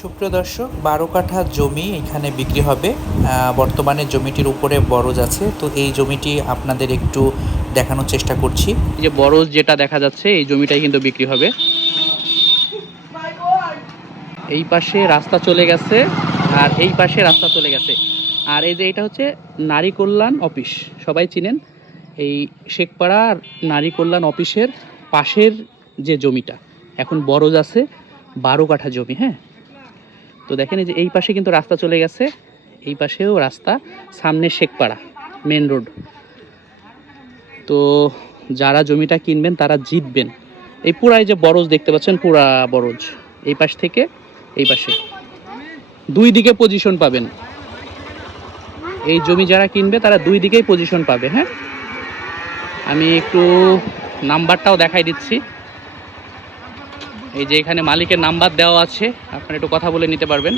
সুপ্রিয় দর্শক, 12 কাঠা জমি এখানে বিক্রি হবে। বর্তমানে জমিটির উপরে বরজ আছে, তো এই জমিটি আপনাদের একটু দেখানোর চেষ্টা করছি। এই যে বরজ যেটা দেখা যাচ্ছে এই জমিটাই কিন্তু বিক্রি হবে। এই পাশে রাস্তা চলে গেছে আর এই পাশে রাস্তা চলে গেছে। আর এই যে এটা হচ্ছে নারী কল্যাণ অফিস, সবাই চিনেন। এই শেখপাড়া নারী কল্যাণ অফিসের পাশের যে জমিটা এখন বরজ আছে 12 কাঠা জমি। হ্যাঁ, তো দেখেন এই যে এই পাশে কিন্তু রাস্তা চলে গেছে, এই পাশেও রাস্তা, সামনে শেখপাড়া মেন রোড। তো যারা জমিটা কিনবেন তারা জিতবেন। এই পুরাই যে বরজ দেখতে পাচ্ছেন, পুরা বরজ এই পাশ থেকে এই পাশে দুই দিকে পজিশন পাবেন। এই জমি যারা কিনবে তারা দুই দিকেই পজিশন পাবে। হ্যাঁ, আমি একটু নাম্বারটাও দেখাই দিচ্ছি। এই যে এখানে মালিকের নাম্বার দেওয়া আছে, আপনারা একটু কথা বলে নিতে পারবেন।